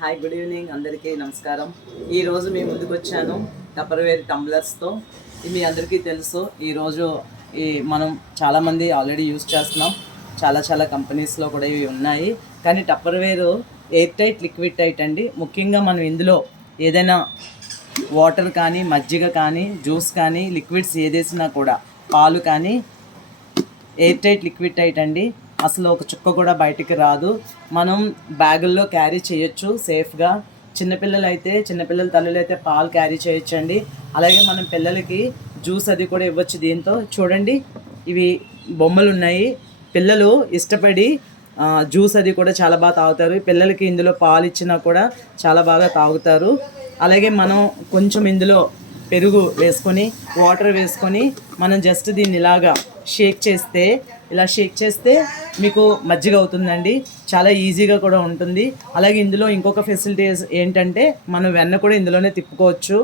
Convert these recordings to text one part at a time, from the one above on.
Hi, good evening అందరికీ నమస్కారం. ఈరోజు మీ ముందుకు వచ్చాను టపర్వేర్ టంబ్లర్స్తో. ఇది మీ అందరికీ తెలుసు. ఈరోజు మనం చాలామంది ఆల్రెడీ యూస్ చేస్తున్నాం. చాలా కంపెనీస్లో కూడా ఇవి ఉన్నాయి. కానీ టపర్వేరు ఎయిర్ టైట్, లిక్విడ్ టైట్ అండి. ముఖ్యంగా మనం ఇందులో ఏదైనా వాటర్ కానీ, మజ్జిగ కానీ, జ్యూస్ కానీ, లిక్విడ్స్ ఏదేసినా కూడా, పాలు కానీ ఎయిర్ టైట్, లిక్విడ్ టైట్ అండి. అసలు ఒక చుక్క కూడా బయటికి రాదు. మనం బ్యాగుల్లో క్యారీ చేయొచ్చు సేఫ్గా. చిన్నపిల్లల తల్లులు అయితే పాలు క్యారీ చేయొచ్చండి. అలాగే మనం పిల్లలకి జ్యూస్ అది కూడా ఇవ్వచ్చు దీంతో. చూడండి, ఇవి బొమ్మలు ఉన్నాయి. పిల్లలు ఇష్టపడి జ్యూస్ అది కూడా చాలా బాగా తాగుతారు. పిల్లలకి ఇందులో పాలు ఇచ్చినా కూడా చాలా బాగా తాగుతారు. అలాగే మనం కొంచెం ఇందులో పెరుగు వేసుకొని, వాటర్ వేసుకొని, మనం జస్ట్ దీన్ని ఇలాగా షేక్ చేస్తే మీకు మజ్జిగ అవుతుందండి. చాలా ఈజీగా కూడా ఉంటుంది. అలాగే ఇందులో ఇంకొక ఫెసిలిటీస్ ఏంటంటే, మనం వెన్న కూడా ఇందులోనే తిప్పుకోవచ్చు.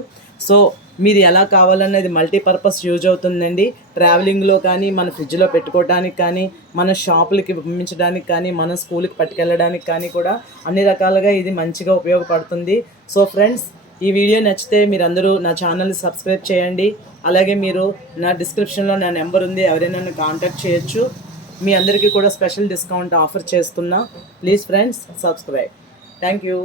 సో మీరు ఎలా కావాలనేది మల్టీపర్పస్ యూజ్ అవుతుందండి. ట్రావెలింగ్లో కానీ, మన ఫ్రిడ్జ్లో పెట్టుకోవడానికి కానీ, మన షాపులకి పంపించడానికి కానీ, మన స్కూల్కి పట్టుకెళ్ళడానికి కానీ కూడా అన్ని రకాలుగా ఇది మంచిగా ఉపయోగపడుతుంది. సో ఫ్రెండ్స్, ఈ వీడియో నచ్చితే మీరందరూ నా ఛానల్ని సబ్స్క్రైబ్ చేయండి. అలాగే మీరు నా డిస్క్రిప్షన్లో నా నెంబర్ ఉంది, ఎవరైనా నన్ను కాంటాక్ట్ చేయొచ్చు. మీ అందరికీ కూడా స్పెషల్ డిస్కౌంట్ ఆఫర్ చేస్తున్నా. Please friends, subscribe. Thank you.